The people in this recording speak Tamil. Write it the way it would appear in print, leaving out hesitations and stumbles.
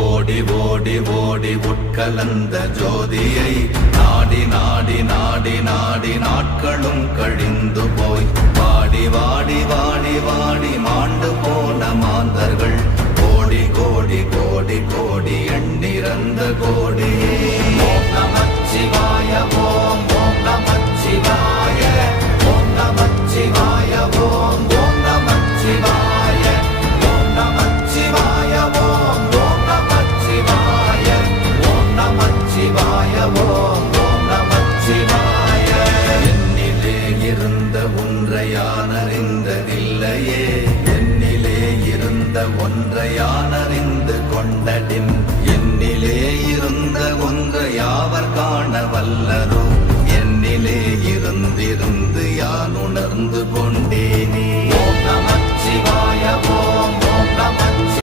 ஓடி ஓடி ஓடி உட்கலந்த ஜோதியை நாடி நாடி நாடி நாடி நாட்களும் கழிந்து போய் வாடி வாடி வாடி வாடி மாண்டு போன மாந்தர்கள் கோடி கோடி கோடி கோடி எண்ணிறந்த கோடியே. ஓம் நமச்சிவாய ஓம் ஓம் நமச்சிவாய ஓம் நமச்சிவாய ஓம் ஓம் நமச்சிவாய ஓம் நமச்சிவாய ஓம் ஓம் நமச்சிவாய ஓம் நமச்சிவாய ஓம் ஓம் நமச்சிவாய. என்னிலே இருந்த ஒன்றை யான் அறிந்ததில்லையே, என்னிலே இருந்த ஒன்றை யான் அறிந்து கொண்டடின், என்னிலே இருந்த ஒன்றை யாவர் காண வல்லரோ, என்னிலே இருந்திருந்து யான் உணர்ந்து கொண்டேனே. ஓம் நமச்சிவாய